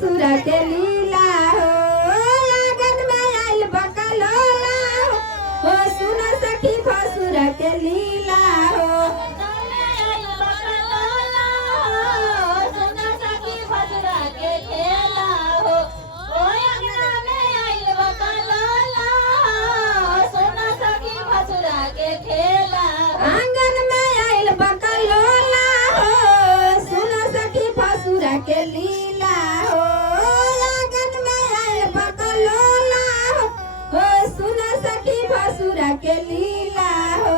भसुर के लीला हो आंगन में आइल बकलोला हो सुन सखी भसुर के लीला हो के लीला हो आंगन में आइल बकलोला हो सुन सखी भसुर के लीला हो आंगन में आइल बकलोला हो सुन सखी भसुर के लीला हो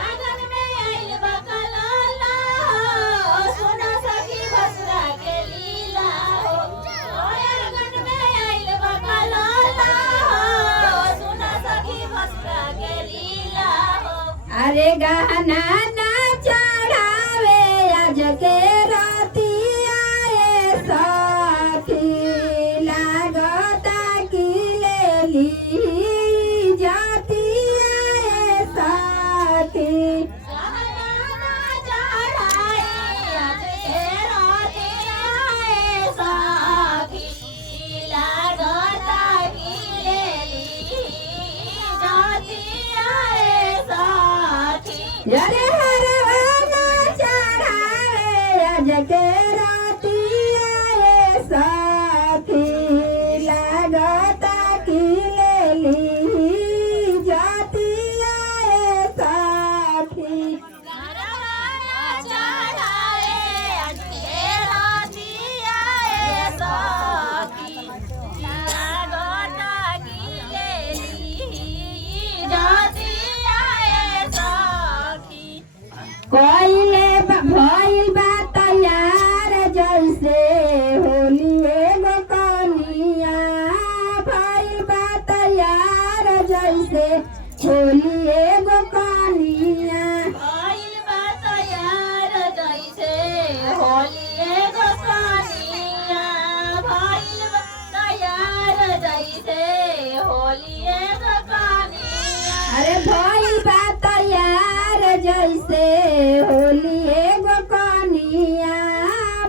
आंगन में आइल बकलोला हो सुन सखी भसुर के लीला हो। अरे गहना ना चढ़ावे आज के राती अरे हरवाना चढ़ावे आज के राती आए साथी लागता कि लेली जाती आए साथी हरवाना चढ़ावे आज के राती आए साथी लागता कि लेली जाती आए साथी। कोइले भइल बा तैयार जैसे होली एगो कनिया भइल बा तैयार जैसे होली एगो कनिया भइल बा तैयार जैसे होली एगो कनिया भइल बा तैयार जैसे होली एगो कनिया। अरे भइल बा तैयार जैसे होली एगो कनिया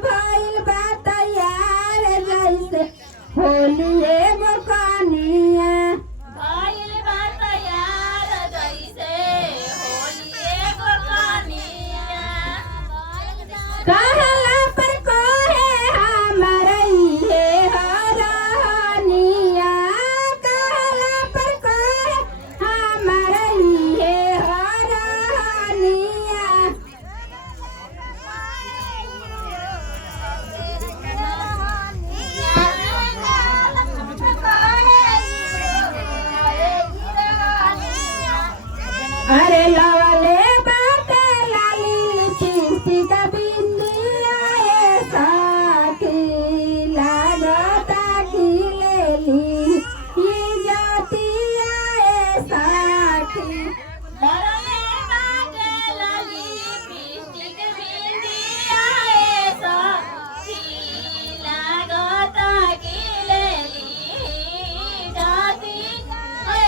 भइल बा तैयार जैसे होली एगो कनिया भइल बा तैयार जैसे होली एगो कनिया। कहला पर कोहे हमर इहे हरनिया कहला पर कोहे हमर इहे हरनिया अरे लवले बाटे लाली लिपस्टिक बिंदिया ए साथी लागता कि लेली ई जातिया ए साथी मरले बाटे लाली लिपस्टिक बिंदिया ए साथी लागता कि लेली जाती ए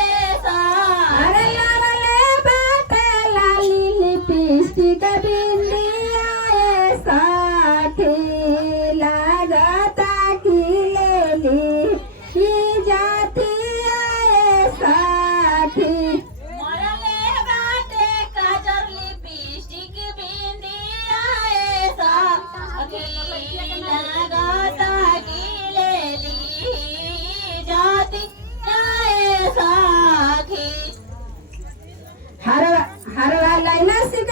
साथी। अरे लवले बाटे लाली लिपस्टिक बिंदिया ए साथी लागता कि लेली ई जातिया ए साथी मरले बाटे काजर लिपस्टिक बिंदिया ए साथी